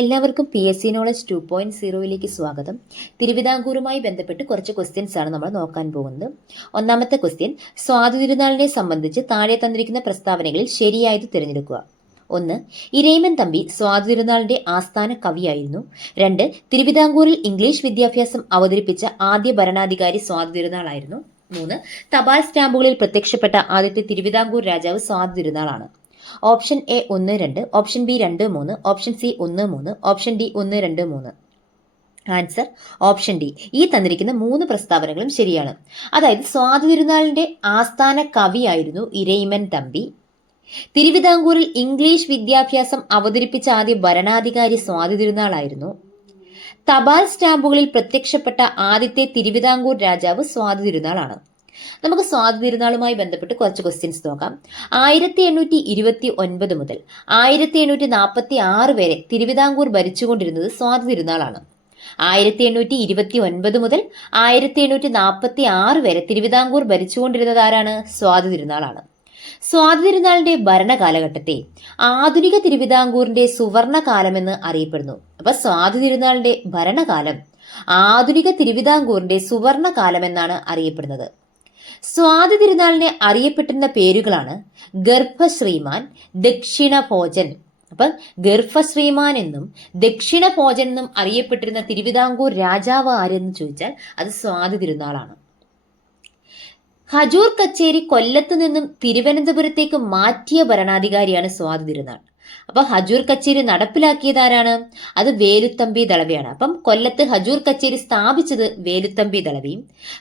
എല്ലാവർക്കും PSC knowledge 2.0യിലേക്ക് സ്വാഗതം. തിരുവിതാംകൂറുമായി ബന്ധപ്പെട്ട് കുറച്ച് ക്വസ്റ്റ്യൻസ് ആണ് നമ്മൾ നോക്കാൻ പോകുന്നത്. ഒന്നാമത്തെ ക്വസ്റ്റ്യൻ, സ്വാതിതിരുനാളിനെ സംബന്ധിച്ച് താഴെ തന്നിരിക്കുന്ന പ്രസ്താവനകളിൽ ശരിയായത് തിരഞ്ഞെടുക്കുക. 1. ഇരയിമൻ തമ്പി സ്വാതിതിരുനാളിന്റെ ആസ്ഥാന കവിയായിരുന്നു. 2. തിരുവിതാംകൂറിൽ ഇംഗ്ലീഷ് വിദ്യാഭ്യാസം അവതരിപ്പിച്ച ആദ്യ ഭരണാധികാരി സ്വാതിതിരുനാളായിരുന്നു. 3. തപാൽ സ്റ്റാമ്പുകളിൽ പ്രത്യക്ഷപ്പെട്ട ആദ്യത്തെ തിരുവിതാംകൂർ രാജാവ് സ്വാതിതിരുനാളാണ്. Option A 1, 2, option B 2, 3, option C 1, 3, option D 1, 2, 3. Answer option D. ഈ തന്നിരിക്കുന്ന 3 പ്രസ്താവനകളും ശരിയാണ്. അതായത് സ്വാതിതിരുനാളിന്റെ ആസ്ഥാന കവിയായിരുന്നു ഇരയിമൻ തമ്പി. തിരുവിതാംകൂറിൽ ഇംഗ്ലീഷ് വിദ്യാഭ്യാസം അവതരിപ്പിച്ച ആദ്യ ഭരണാധികാരി സ്വാതിതിരുനാളായിരുന്നു. തപാൽ സ്റ്റാമ്പുകളിൽ പ്രത്യക്ഷപ്പെട്ട ആദ്യത്തെ തിരുവിതാംകൂർ രാജാവ് സ്വാതിതിരുനാളാണ്. നമുക്ക് സ്വാതിതിരുനാളുമായി ബന്ധപ്പെട്ട് കുറച്ച് ക്വസ്റ്റ്യൻസ് നോക്കാം. 1829 മുതൽ 1846 വരെ തിരുവിതാംകൂർ ഭരിച്ചുകൊണ്ടിരുന്നത് സ്വാതിതിരുനാളാണ്. 1829 മുതൽ 1846 വരെ തിരുവിതാംകൂർ ഭരിച്ചുകൊണ്ടിരുന്നത് ആരാണ്? സ്വാതിതിരുനാളാണ്. സ്വാതിതിരുനാളിന്റെ ഭരണകാലഘട്ടത്തെ ആധുനിക തിരുവിതാംകൂറിന്റെ സുവർണ കാലമെന്ന് അറിയപ്പെടുന്നു. അപ്പൊ സ്വാതിതിരുനാളിന്റെ ഭരണകാലം ആധുനിക തിരുവിതാംകൂറിന്റെ സുവർണ കാലമെന്നാണ് അറിയപ്പെടുന്നത്. സ്വാതിതിരുനാളിനെ അറിയപ്പെട്ടിരുന്ന പേരുകളാണ് ഗർഭശ്രീമാൻ, ദക്ഷിണഭോജൻ. അപ്പൊ ഗർഭശ്രീമാൻ എന്നും ദക്ഷിണഭോജൻ എന്നും അറിയപ്പെട്ടിരുന്ന തിരുവിതാംകൂർ രാജാവ് ആരെന്ന് ചോദിച്ചാൽ അത് സ്വാതിതിരുനാളാണ്. ഹജൂർ കച്ചേരി കൊല്ലത്ത് നിന്നും തിരുവനന്തപുരത്തേക്ക് മാറ്റിയ ഭരണാധികാരിയാണ് സ്വാതിതിരുനാൾ. അപ്പൊ ഹജൂർ കച്ചേരി നടപ്പിലാക്കിയതാരാണ്? അത് വേലുത്തമ്പി ദളവയാണ്. അപ്പം കൊല്ലത്ത് ഹജൂർ കച്ചേരി സ്ഥാപിച്ചത് വേലുത്തമ്പി ദളവയും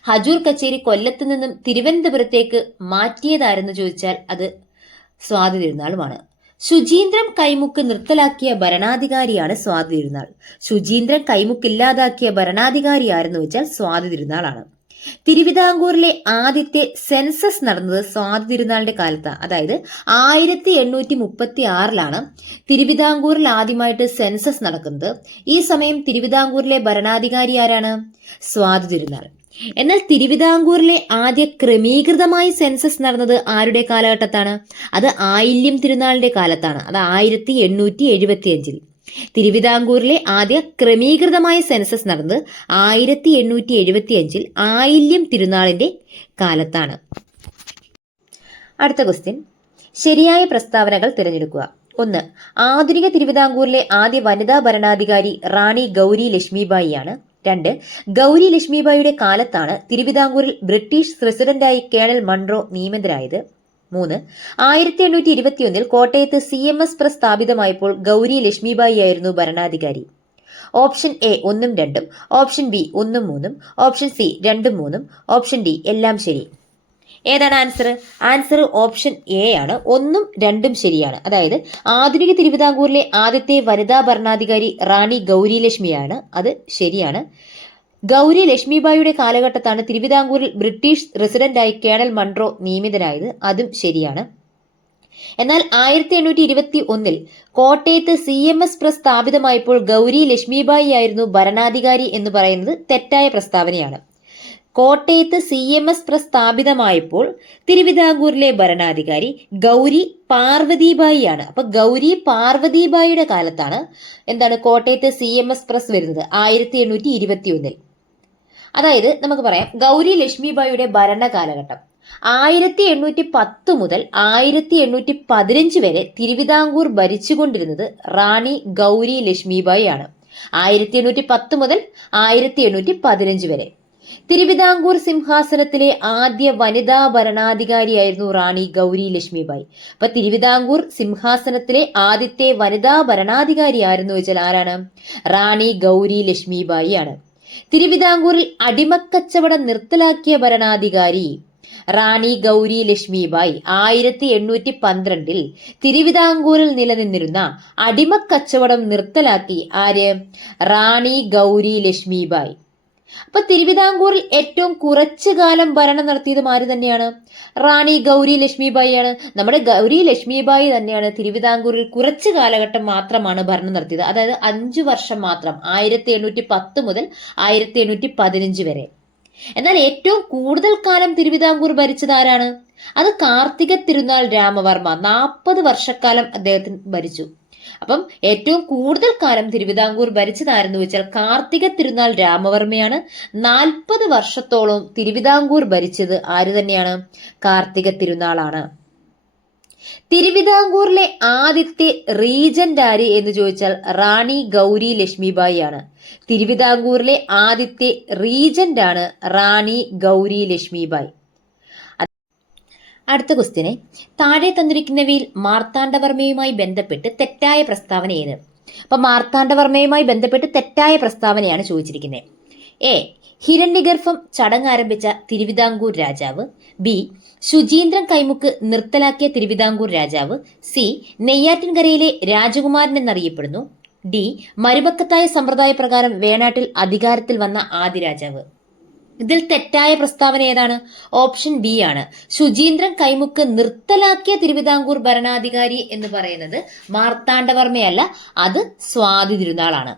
ഹജൂർ കച്ചേരി കൊല്ലത്ത് നിന്നും തിരുവനന്തപുരത്തേക്ക് മാറ്റിയതാരെന്ന് ചോദിച്ചാൽ അത് സ്വാതിതിരുനാളുമാണ്. ശുചീന്ദ്രം കൈമുക്ക് നിർത്തലാക്കിയ ഭരണാധികാരിയാണ് സ്വാതിതിരുനാൾ. ശുചീന്ദ്രൻ കൈമുക്ക് ഇല്ലാതാക്കിയ ഭരണാധികാരി ആരെന്ന് വെച്ചാൽ സ്വാതിതിരുനാളാണ്. തിരുവിതാംകൂറിലെ ആദ്യത്തെ സെൻസസ് നടന്നത് സ്വാതിതിരുനാളിന്റെ കാലത്താണ്. അതായത് 1836 തിരുവിതാംകൂറിൽ ആദ്യമായിട്ട് സെൻസസ് നടക്കുന്നത്. ഈ സമയം തിരുവിതാംകൂറിലെ ഭരണാധികാരി ആരാണ്? സ്വാതിതിരുനാൾ. എന്നാൽ തിരുവിതാംകൂറിലെ ആദ്യ ക്രമീകൃതമായ സെൻസസ് നടന്നത് ആരുടെ കാലഘട്ടത്താണ്? അത് ആയില്യം തിരുനാളിന്റെ കാലത്താണ്. അത് 1875. തിരുവിതാംകൂറിലെ ആദ്യ ക്രമീകൃതമായ സെൻസസ് നടന്നത് 1875 ആയില്യം തിരുനാളിന്റെ കാലത്താണ്. അടുത്ത ക്വസ്റ്റ്യൻ, ശരിയായ പ്രസ്താവനകൾ തിരഞ്ഞെടുക്കുക. 1. ആധുനിക തിരുവിതാംകൂറിലെ ആദ്യ വനിതാ ഭരണാധികാരി റാണി ഗൗരി ലക്ഷ്മിബായിയാണ്. 2. ഗൗരി ലക്ഷ്മിബായിയുടെ കാലത്താണ് തിരുവിതാംകൂറിൽ ബ്രിട്ടീഷ് പ്രസിഡന്റായി കേണൽ മൺറോ നിയമിതരായത്. 3. 1821 കോട്ടയത്ത് CMS പ്രസ് സ്ഥാപിതമായപ്പോൾ ഗൗരി ലക്ഷ്മിബായി ആയിരുന്നു ഭരണാധികാരി. Option A 1, 2, option B 1, 3, option C 2, 3, option D എല്ലാം ശരി. ഏതാണ് ആൻസർ? ആൻസർ ഓപ്ഷൻ എ ആണ്. 1ഉം 2ഉം ശരിയാണ്. അതായത് ആധുനിക തിരുവിതാംകൂറിലെ ആദ്യത്തെ വനിതാ ഭരണാധികാരി റാണി ഗൗരി ലക്ഷ്മിയാണ്. അത് ശരിയാണ്. ഗൗരി ലക്ഷ്മിബായിയുടെ കാലഘട്ടത്താണ് തിരുവിതാംകൂറിൽ ബ്രിട്ടീഷ് റെസിഡന്റായി കേണൽ മൺറോ നിയമിതനായത്. അതും ശരിയാണ്. എന്നാൽ 1821 കോട്ടയത്ത് CMS പ്രസ് സ്ഥാപിതമായപ്പോൾ ഗൗരി ലക്ഷ്മിബായി ആയിരുന്നു ഭരണാധികാരി എന്ന് പറയുന്നത് തെറ്റായ പ്രസ്താവനയാണ്. കോട്ടയത്ത് CMS പ്രസ് സ്ഥാപിതമായപ്പോൾ തിരുവിതാംകൂറിലെ ഭരണാധികാരി ഗൗരി പാർവതിബായി ആണ്. അപ്പൊ ഗൗരി പാർവതിബായിയുടെ കാലത്താണ് കോട്ടയത്ത് CMS പ്രസ് വരുന്നത് 1821. അതായത് നമുക്ക് പറയാം ഗൗരി ലക്ഷ്മിബായിയുടെ ഭരണകാലഘട്ടം 1810 മുതൽ 1815 വരെ തിരുവിതാംകൂർ ഭരിച്ചുകൊണ്ടിരുന്നത് റാണി ഗൗരി ലക്ഷ്മിബായി ആണ്. 1810 മുതൽ 1815 വരെ. തിരുവിതാംകൂർ സിംഹാസനത്തിലെ ആദ്യ വനിതാ ഭരണാധികാരിയായിരുന്നു റാണി ഗൗരി ലക്ഷ്മിബായി. അപ്പൊ തിരുവിതാംകൂർ സിംഹാസനത്തിലെ ആദ്യത്തെ വനിതാ ഭരണാധികാരി ആരെന്ന് വെച്ചാൽ ആരാണ്? റാണി ഗൗരി ലക്ഷ്മിബായി ആണ്. തിരുവിതാംകൂറിൽ അടിമക്കച്ചവടം നിർത്തലാക്കിയ ഭരണാധികാരി റാണി ഗൗരി ലക്ഷ്മിബായി. 1812 തിരുവിതാംകൂറിൽ നിലനിന്നിരുന്ന അടിമക്കച്ചവടം നിർത്തലാക്കി ആര്? റാണി ഗൗരി ലക്ഷ്മിബായി. അപ്പൊ തിരുവിതാംകൂറിൽ ഏറ്റവും കുറച്ചു കാലം ഭരണം നടത്തിയതും ആര് തന്നെയാണ്? റാണി ഗൗരി ലക്ഷ്മിബായി ആണ്. നമ്മുടെ ഗൗരി ലക്ഷ്മിബായി തന്നെയാണ് തിരുവിതാംകൂറിൽ കുറച്ചു കാലഘട്ടം മാത്രമാണ് ഭരണം നടത്തിയത്. അതായത് 5 വർഷം മാത്രം, 1810 മുതൽ 1815 വരെ. എന്നാൽ ഏറ്റവും കൂടുതൽ കാലം തിരുവിതാംകൂർ ഭരിച്ചത് ആരാണ്? അത് കാർത്തിക തിരുനാൾ രാമവർമ്മ. 40 വർഷക്കാലം അദ്ദേഹത്തിന് ഭരിച്ചു. അപ്പം ഏറ്റവും കൂടുതൽ കാലം തിരുവിതാംകൂർ ഭരിച്ചതാരെന്ന് വെച്ചാൽ കാർത്തിക തിരുനാൾ രാമവർമ്മയാണ്. 40 വർഷത്തോളം തിരുവിതാംകൂർ ഭരിച്ചത് ആര് തന്നെയാണ്? കാർത്തിക തിരുനാളാണ്. തിരുവിതാംകൂറിലെ ആദ്യത്തെ റീജന്റ് ആര് എന്ന് ചോദിച്ചാൽ റാണി ഗൗരി ലക്ഷ്മിബായി ആണ്. തിരുവിതാംകൂറിലെ ആദ്യത്തെ റീജന്റ് ആണ് റാണി ഗൗരി ലക്ഷ്മിബായി. അടുത്ത ക്വസ്റ്റ്യന്, താഴെ തന്നിരിക്കുന്നവയിൽ മാർത്താണ്ഡവർമ്മയുമായി ബന്ധപ്പെട്ട് തെറ്റായ പ്രസ്താവന ഏത്? അപ്പൊ മാർത്താണ്ഡവർമ്മയുമായി ബന്ധപ്പെട്ട് തെറ്റായ പ്രസ്താവനയാണ് ചോദിച്ചിരിക്കുന്നത്. എ, ഹിരണ്യഗർഭം ചടങ്ങ് ആരംഭിച്ച തിരുവിതാംകൂർ രാജാവ്. ബി, ശുചീന്ദ്രൻ കൈമുക്ക് നിർത്തലാക്കിയ തിരുവിതാംകൂർ രാജാവ്. സി, നെയ്യാറ്റിൻകരയിലെ രാജകുമാരൻ എന്നറിയപ്പെടുന്നു. ഡി, മരുമക്കത്തായ സമ്പ്രദായ പ്രകാരം വേണാട്ടിൽ അധികാരത്തിൽ വന്ന ആദ്യ രാജാവ്. ഇതിൽ തെറ്റായ പ്രസ്താവന ഏതാണ്? ഓപ്ഷൻ ബി ആണ്. ശുചീന്ദ്രൻ കൈമുക്ക് നിർത്തലാക്കിയ തിരുവിതാംകൂർ ഭരണാധികാരി എന്ന് പറയുന്നത് മാർത്താണ്ഡവർമ്മയല്ല, അത് സ്വാതി തിരുനാളാണ്.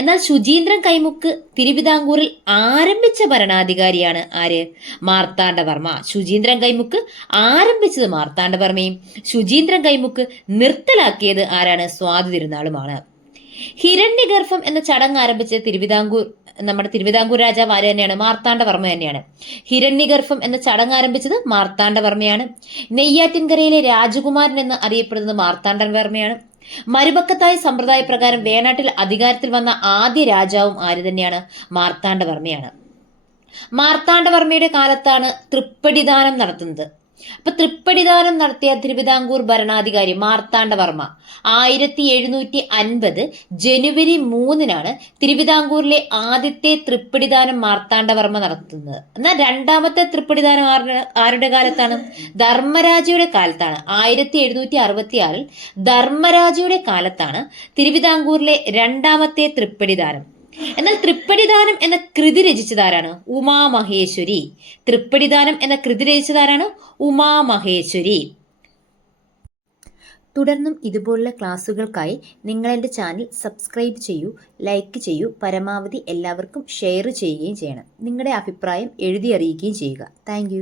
എന്നാൽ ശുചീന്ദ്രൻ കൈമുക്ക് തിരുവിതാംകൂറിൽ ആരംഭിച്ച ഭരണാധികാരിയാണ് ആര്? മാർത്താണ്ഡവർമ്മ. ശുചീന്ദ്രൻ കൈമുക്ക് ആരംഭിച്ചത് മാർത്താണ്ഡവർമ്മയും ശുചീന്ദ്രൻ കൈമുക്ക് നിർത്തലാക്കിയത് ആരാണ്? സ്വാതി തിരുനാളുമാണ്. ഹിരണ്യഗർഭം എന്ന ചടങ്ങ് ആരംഭിച്ചത് നമ്മുടെ തിരുവിതാംകൂർ രാജാവ് ആര് തന്നെയാണ്? മാർത്താണ്ഡവർമ്മ തന്നെയാണ്. ഹിരണ്യഗർഭം എന്ന ചടങ്ങ് ആരംഭിച്ചത് മാർത്താണ്ഡവർമ്മയാണ്. നെയ്യാറ്റിൻകരയിലെ രാജകുമാരൻ എന്ന് അറിയപ്പെടുന്നത് മാർത്താണ്ഡവർമ്മയാണ്. മരുമക്കത്തായ സമ്പ്രദായ പ്രകാരം വേണാട്ടിൽ അധികാരത്തിൽ വന്ന ആദ്യ രാജാവും ആര് തന്നെയാണ്? മാർത്താണ്ഡവർമ്മയാണ്. മാർത്താണ്ഡവർമ്മയുടെ കാലത്താണ് തൃപ്പടിദാനം നടത്തുന്നത്. അപ്പൊ തൃപ്പടിദാനം നടത്തിയ തിരുവിതാംകൂർ ഭരണാധികാരി മാർത്താണ്ഡവർമ്മ. 1750 ജനുവരി 3 തിരുവിതാംകൂറിലെ ആദ്യത്തെ തൃപ്പടിദാനം മാർത്താണ്ഡവർമ്മ നടത്തുന്നത്. എന്നാൽ രണ്ടാമത്തെ തൃപ്പടിദാനം ആരുടെ കാലത്താണ്? ധർമ്മരാജയുടെ കാലത്താണ്. 1766 ധർമ്മരാജയുടെ കാലത്താണ് തിരുവിതാംകൂറിലെ രണ്ടാമത്തെ തൃപ്പടിദാനം. എന്നാൽ തൃപ്പടിദാനം എന്ന കൃതി രചിച്ചതാരാണ്? ഉമാമഹേശ്വരി. തൃപ്പടിദാനം എന്ന കൃതി രചിച്ചതാരാണ്? ഉമാമഹേശ്വരി. തുടർന്നും ഇതുപോലുള്ള ക്ലാസ്സുകൾക്കായി നിങ്ങൾ എൻ്റെ ചാനൽ സബ്സ്ക്രൈബ് ചെയ്യൂ, ലൈക്ക് ചെയ്യൂ, പരമാവധി എല്ലാവർക്കും ഷെയർ ചെയ്യുകയും ചെയ്യണം. നിങ്ങളുടെ അഭിപ്രായം എഴുതി അറിയിക്കുകയും ചെയ്യുക. താങ്ക്